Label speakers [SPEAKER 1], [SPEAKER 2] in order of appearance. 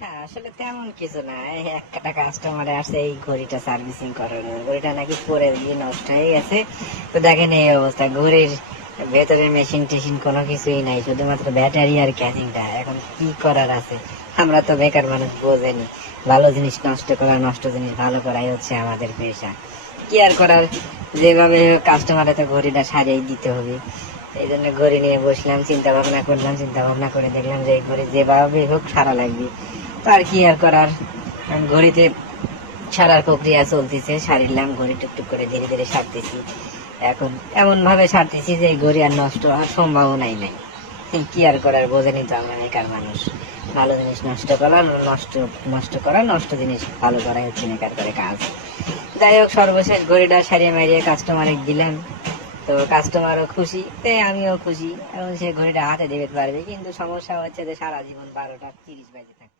[SPEAKER 1] হ্যাঁ আসলে তেমন কিছু না। একটা কাস্টমারে আসে, এই ঘড়িটা সার্ভিসিং করানোর ঘড়িটা নাকি পরে গিয়ে নষ্ট হয়ে গেছে। তো দেখেন এই অবস্থা। ঘড়ির মেশিন টেশিন কোনো কিছুই নাই, শুধুমাত্র ব্যাটারি আর এখন কি করার আছে? আমরা তো বেকার মানুষ, বোঝেনি। ভালো জিনিস নষ্ট করা, নষ্ট জিনিস ভালো করাই হচ্ছে আমাদের পেশা। কি আর করার? যেভাবে কাস্টমারে তো ঘড়িটা সারিয়ে দিতে হবে। এই জন্য ঘড়ি নিয়ে বসলাম চিন্তা ভাবনা করলাম চিন্তা ভাবনা করে দেখলাম যে এই ঘড়ি যেভাবে হোক সারা লাগবে। আর কি আর করার ঘড়িতে সারার প্রক্রিয়া চলতেছে সারিলাম ঘড়ি টুকটুক করে ধীরে ধীরে সারতেছি। এখন এমন ভাবে সারতেছি যে ঘড়ি আর নষ্ট হওয়ার সম্ভাবনাই নাই। কি আর করার বোঝেনি তো আমরা বেকার মানুষ। ভালো জিনিস নষ্ট করা, নষ্ট নষ্ট করা, নষ্ট জিনিস ভালো করাই হচ্ছে বেকার করে কাজ। যাই হোক, সর্বশেষ ঘড়িটা সারিয়ে মারিয়ে কাস্টমারে দিলাম। তো কাস্টমারও খুশি তাই আমিও খুশি। এখন সে ঘড়িটা হাতে দেবে পারবে, কিন্তু সমস্যা হচ্ছে যে সারা জীবন বারোটা তিরিশ বাজে থাকে